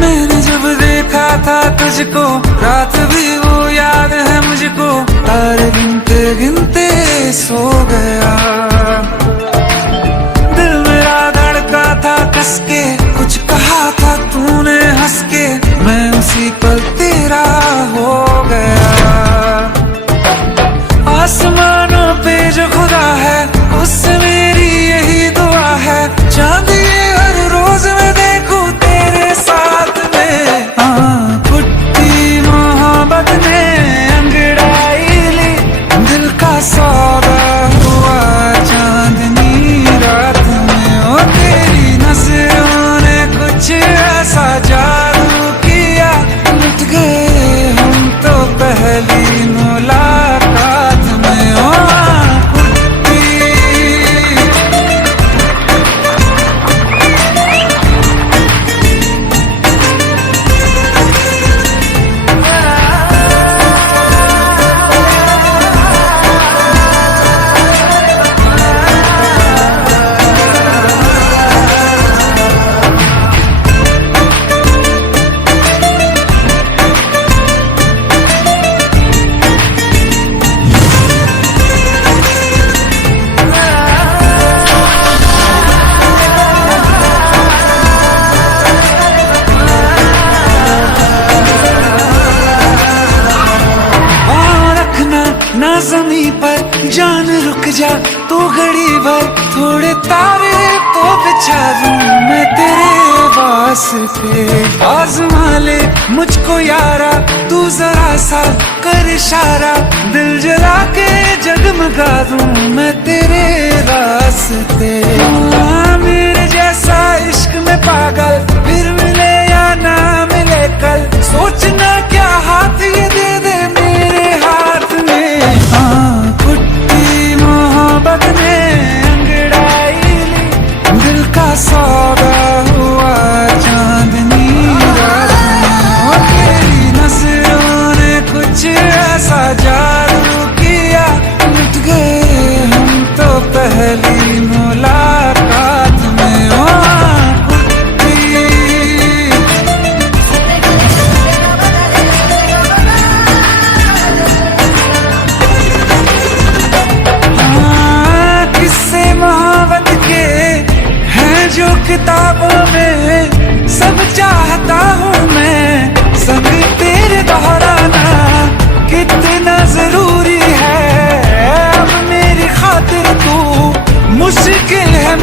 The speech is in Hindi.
मैंने जब देखा था तुझको, रात भी वो याद है मुझको, तारे गिनते गिनते सो गया। दिल मेरा धड़का था कस के, कुछ कहा था तूने हंस के, मैं उसी पल तेरा हो गया। आसमानों पे जो खुदा है, उससे मेरी यही दुआ है, चांद ये हर रोज मैं देखूं तेरे साथ में। पुट्टी मोहब्बत ने अंगड़ाई ली, दिल का सौदा हुआ चांदनी रात में। ओ तेरी नजरों ने कुछ ऐसा जादू किया, लुट गए हम तो पहली मुलाकात में। ओ ना ज़मीं पर जान रुक जा तू घड़ी भर, थोड़े तारे तो बिछा दूं मैं तेरे वास्ते। आज़मा ले मुझको यारा, तू जरा सा कर इशारा, दिल जला के जगमगा दूं मैं तेरे रास्ते। मेरे जैसा इश्क में पागल फिर मिले या ना मिले कल, सोचना क्या हाथ ये दे दे मेरे हाथ में। पुट्टी मोहब्बत ने अंगड़ाई ली, दिल का सौदा हुआ चांदनी रात में। तेरी नजरों ने कुछ ऐसा जादू किया, लुट गए हम तो पहली मुलाकात में। ओ जो किताबों में सब चाहता हूँ मैं, संग तेरे दोहराना कितना जरूरी है। अब मेरी खातिर तू मुश्किल है